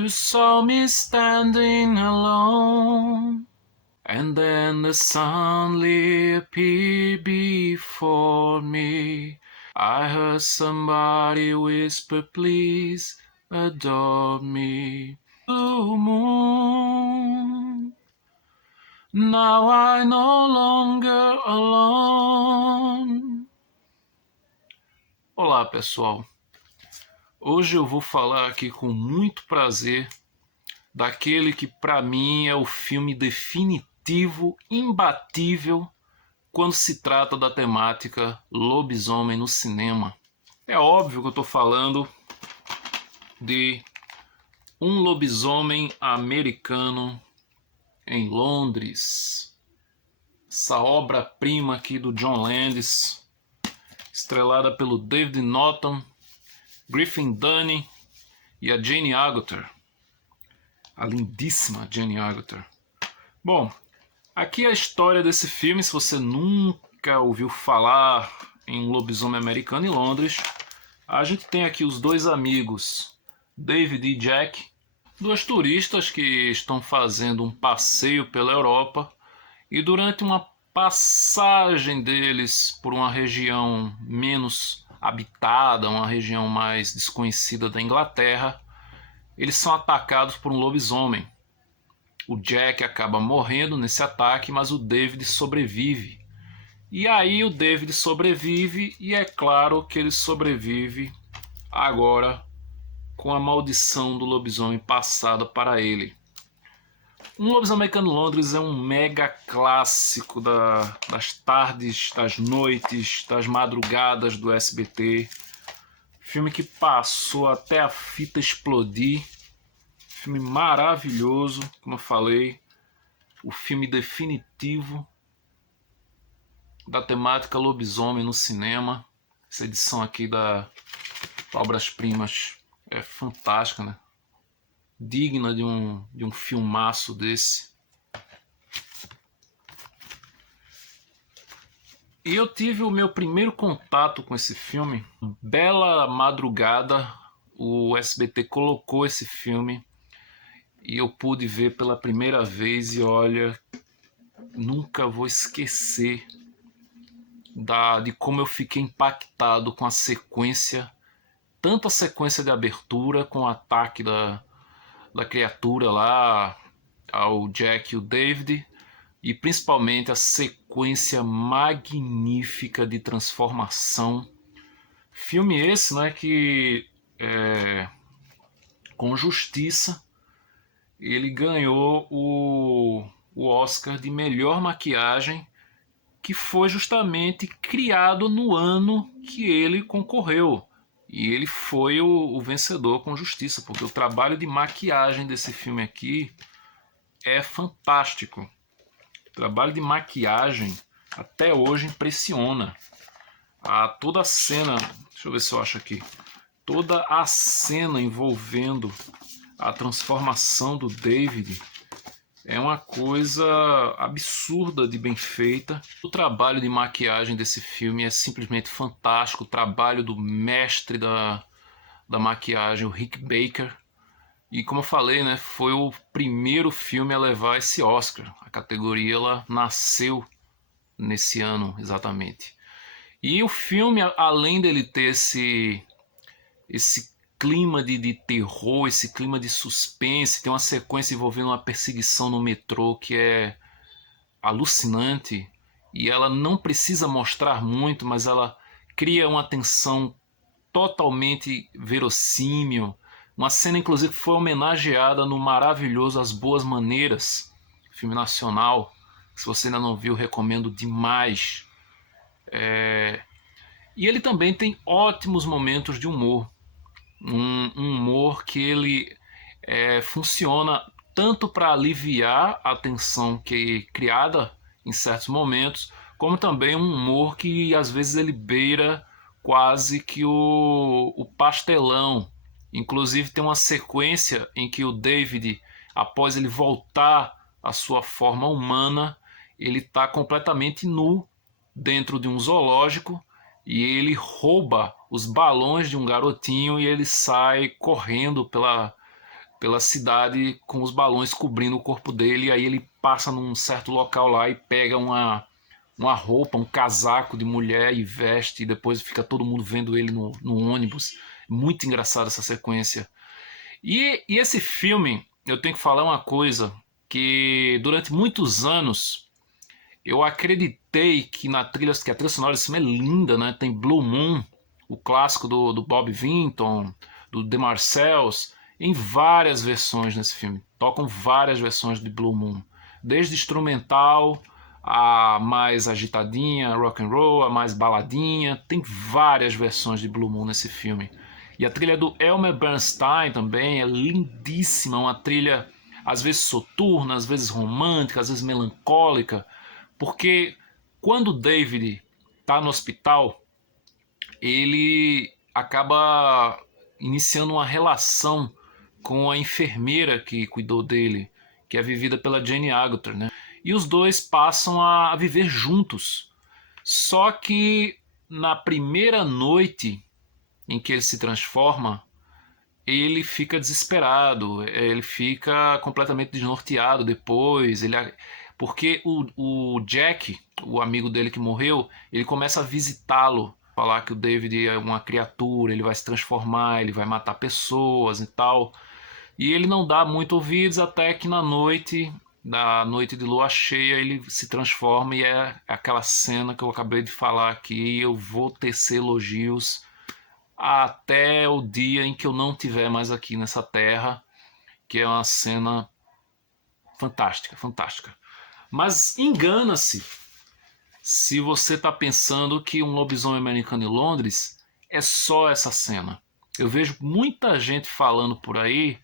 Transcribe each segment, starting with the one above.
You saw me standing alone, and then the suddenly appeared before me. I heard somebody whisper, please adore me. Blue moon, now I'm no longer alone. Olá, pessoal. Hoje eu vou falar aqui com muito prazer daquele que para mim é o filme definitivo, imbatível, quando se trata da temática lobisomem no cinema. É óbvio que eu estou falando de Um Lobisomem Americano em Londres. Essa obra-prima aqui do John Landis, estrelada pelo David Naughton, Griffin Dunne e a Jane Agutter, a lindíssima Jane Agutter. Bom, aqui é a história desse filme. Se você nunca ouviu falar em Um Lobisomem Americano em Londres, a gente tem aqui os dois amigos, David e Jack, dois turistas que estão fazendo um passeio pela Europa, e durante uma passagem deles por uma região menos habitada, uma região mais desconhecida da Inglaterra, eles são atacados por um lobisomem. O Jack acaba morrendo nesse ataque, mas o David sobrevive. E aí o David sobrevive, e é claro que ele sobrevive agora com a maldição do lobisomem passada para ele. Um Lobisomem Americano em Londres é um mega clássico das tardes, das noites, das madrugadas do SBT. Filme que passou até a fita explodir. Filme maravilhoso, como eu falei. O filme definitivo da temática lobisomem no cinema. Essa edição aqui da Obras-Primas é fantástica, né? Digna de um filmaço desse. E eu tive o meu primeiro contato com esse filme. Bela madrugada, o SBT colocou esse filme e eu pude ver pela primeira vez, e olha, nunca vou esquecer de como eu fiquei impactado com a sequência, tanto a sequência de abertura com o ataque da criatura lá ao Jack e o David, e principalmente a sequência magnífica de transformação. Filme esse, né, que com justiça ele ganhou o Oscar de melhor maquiagem, que foi justamente criado no ano que ele concorreu. E ele foi o vencedor com justiça, porque o trabalho de maquiagem desse filme aqui é fantástico. O trabalho de maquiagem até hoje impressiona. Toda a cena, deixa eu ver se eu acho aqui, toda a cena envolvendo a transformação do David é uma coisa absurda de bem feita. O trabalho de maquiagem desse filme é simplesmente fantástico. O trabalho do mestre da maquiagem, o Rick Baker. E como eu falei, né, foi o primeiro filme a levar esse Oscar. A categoria ela nasceu nesse ano exatamente. E o filme, além dele ter esse clima de terror, esse clima de suspense, tem uma sequência envolvendo uma perseguição no metrô que é alucinante, e ela não precisa mostrar muito, mas ela cria uma tensão totalmente verossímil. Uma cena inclusive foi homenageada no maravilhoso As Boas Maneiras, filme nacional. Se você ainda não viu, recomendo demais. E ele também tem ótimos momentos de humor. Um humor que ele funciona tanto para aliviar a tensão que é criada em certos momentos, como também um humor que às vezes ele beira quase que o pastelão. Inclusive tem uma sequência em que o David, após ele voltar à sua forma humana, ele está completamente nu dentro de um zoológico, e ele rouba os balões de um garotinho e ele sai correndo pela cidade com os balões cobrindo o corpo dele, e aí ele passa num certo local lá e pega uma roupa, um casaco de mulher e veste, e depois fica todo mundo vendo ele no ônibus. Muito engraçada essa sequência. E esse filme, eu tenho que falar uma coisa, que durante muitos anos eu acreditei que que a trilha sonora desse filme é linda, né? Tem Blue Moon, o clássico do Bob Vinton, do The Marcels, em várias versões nesse filme. Tocam várias versões de Blue Moon, desde instrumental a mais agitadinha, rock and roll, a mais baladinha. Tem várias versões de Blue Moon nesse filme. E a trilha do Elmer Bernstein também é lindíssima, uma trilha às vezes soturna, às vezes romântica, às vezes melancólica, porque quando o David está no hospital, ele acaba iniciando uma relação com a enfermeira que cuidou dele, que é vivida pela Jane Agutter, né? E os dois passam a viver juntos. Só que na primeira noite em que ele se transforma, ele fica desesperado, ele fica completamente desnorteado depois, porque o Jack, o amigo dele que morreu, ele começa a visitá-lo, falar que o David é uma criatura, ele vai se transformar, ele vai matar pessoas e tal. E ele não dá muito ouvidos até que na noite de lua cheia, ele se transforma e é aquela cena que eu acabei de falar aqui. Eu vou tecer elogios até o dia em que eu não estiver mais aqui nessa terra, que é uma cena fantástica, fantástica. Mas engana-se se você está pensando que um lobisomem americano em Londres é só essa cena. Eu vejo muita gente falando por aí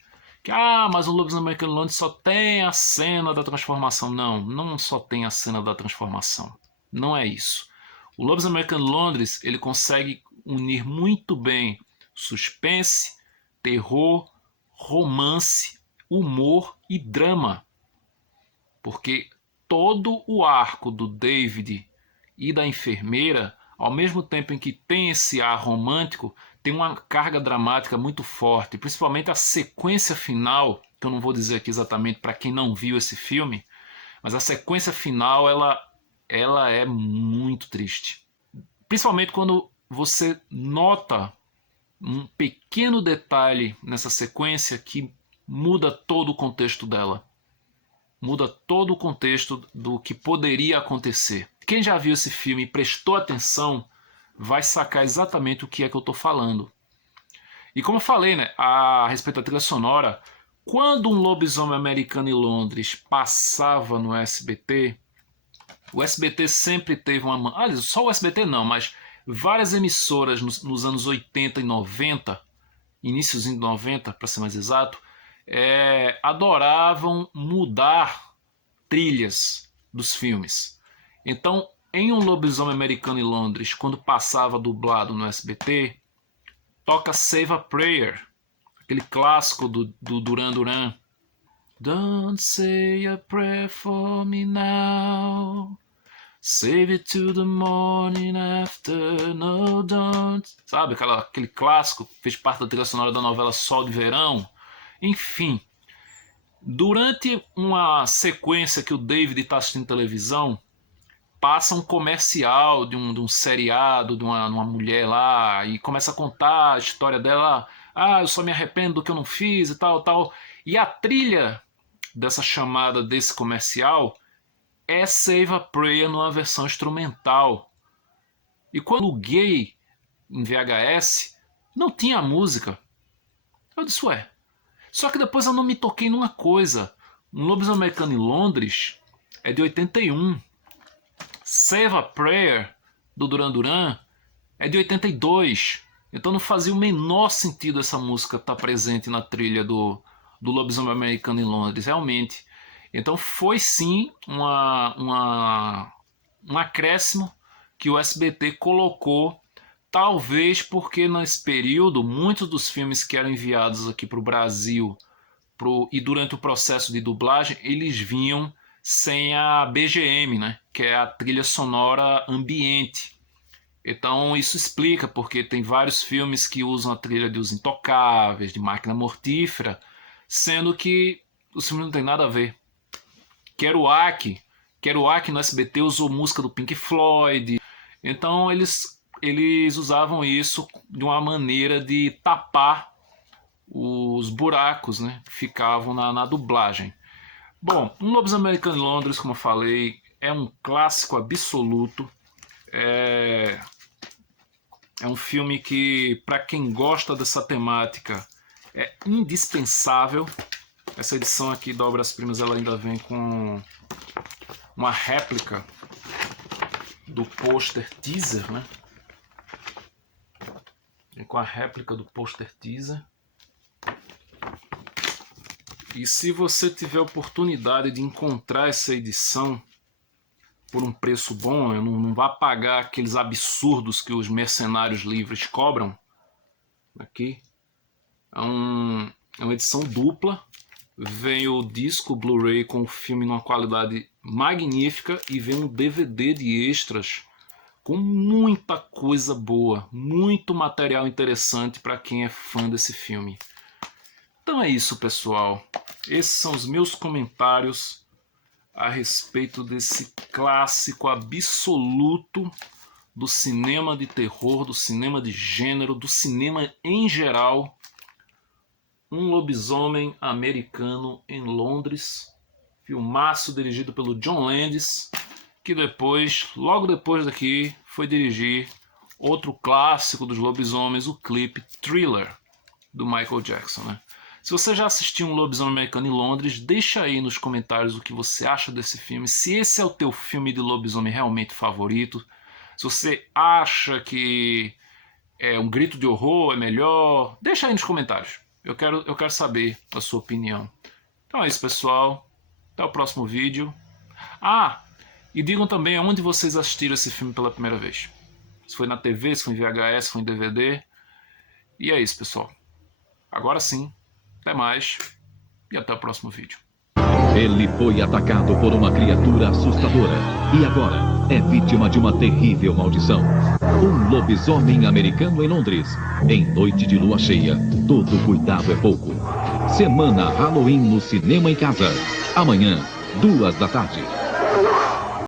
que mas o lobisomem americano em Londres só tem a cena da transformação. Não, não só tem a cena da transformação. Não é isso. O lobisomem americano em Londres, ele consegue unir muito bem suspense, terror, romance, humor e drama. Porque todo o arco do David e da enfermeira, ao mesmo tempo em que tem esse ar romântico, tem uma carga dramática muito forte, principalmente a sequência final, que eu não vou dizer aqui exatamente para quem não viu esse filme, mas a sequência final ela é muito triste. Principalmente quando você nota um pequeno detalhe nessa sequência que muda todo o contexto dela. Muda todo o contexto do que poderia acontecer. Quem já viu esse filme e prestou atenção vai sacar exatamente o que é que eu estou falando. E como eu falei, né, a respeito da trilha sonora, quando um lobisomem americano em Londres passava no SBT, o SBT sempre teve uma... Aliás, só o SBT não, mas várias emissoras nos anos 80 e 90, iníciozinho de 90, para ser mais exato, adoravam mudar trilhas dos filmes. Então, em Um Lobisomem Americano em Londres, quando passava dublado no SBT, toca Save a Prayer, aquele clássico do Duran Duran. Don't say a prayer for me now. Save it to the morning after, no don't. Sabe, aquele clássico que fez parte da trilha sonora da novela Sol de Verão. Enfim, durante uma sequência que o David está assistindo televisão, passa um comercial de um seriado, de uma mulher lá, e começa a contar a história dela. Eu só me arrependo do que eu não fiz e tal, tal. E a trilha dessa chamada desse comercial é Save a Prayer numa versão instrumental. E quando eu aluguei em VHS, não tinha a música. Eu disse, ué. Só que depois eu não me toquei numa coisa. Um Lobisomem Americano em Londres é de 81. Save a Prayer, do Duran Duran, é de 82. Então não fazia o menor sentido essa música estar presente na trilha do Lobisomem Americano em Londres, realmente. Então foi sim um acréscimo que o SBT colocou, talvez porque nesse período muitos dos filmes que eram enviados aqui para o Brasil e durante o processo de dublagem eles vinham sem a BGM, né, que é a trilha sonora ambiente. Então isso explica porque tem vários filmes que usam a trilha de Os Intocáveis, de Máquina Mortífera, sendo que os filmes não tem nada a ver. Kerouac no SBT usou música do Pink Floyd, então eles usavam isso de uma maneira de tapar os buracos, né, que ficavam na dublagem. Bom, Um Lobisomem Americano em Londres, como eu falei, é um clássico absoluto. É um filme que, para quem gosta dessa temática, é indispensável. Essa edição aqui da Obras Primas, ela ainda vem com uma réplica do pôster teaser, né? Vem com a réplica do pôster teaser. E se você tiver oportunidade de encontrar essa edição por um preço bom, não vá pagar aqueles absurdos que os mercenários livres cobram. Aqui é uma edição dupla. Vem o disco Blu-ray com o filme numa qualidade magnífica e vem um DVD de extras com muita coisa boa, muito material interessante para quem é fã desse filme. Então é isso, pessoal. Esses são os meus comentários a respeito desse clássico absoluto do cinema de terror, do cinema de gênero, do cinema em geral. Um Lobisomem Americano em Londres, filmaço dirigido pelo John Landis, que depois, logo depois daqui, foi dirigir outro clássico dos lobisomens, o clipe Thriller, do Michael Jackson, né? Se você já assistiu Um Lobisomem Americano em Londres, deixa aí nos comentários o que você acha desse filme, se esse é o teu filme de lobisomem realmente favorito, se você acha que Um Grito de Horror é melhor, deixa aí nos comentários. Eu quero saber a sua opinião. Então é isso, pessoal. Até o próximo vídeo. E digam também onde vocês assistiram esse filme pela primeira vez. Se foi na TV, se foi em VHS, se foi em DVD. E é isso, pessoal. Agora sim. Até mais e até o próximo vídeo. Ele foi atacado por uma criatura assustadora e agora é vítima de uma terrível maldição. Um lobisomem americano em Londres. Em noite de lua cheia, todo cuidado é pouco. Semana Halloween no Cinema em Casa. Amanhã, 2 da tarde.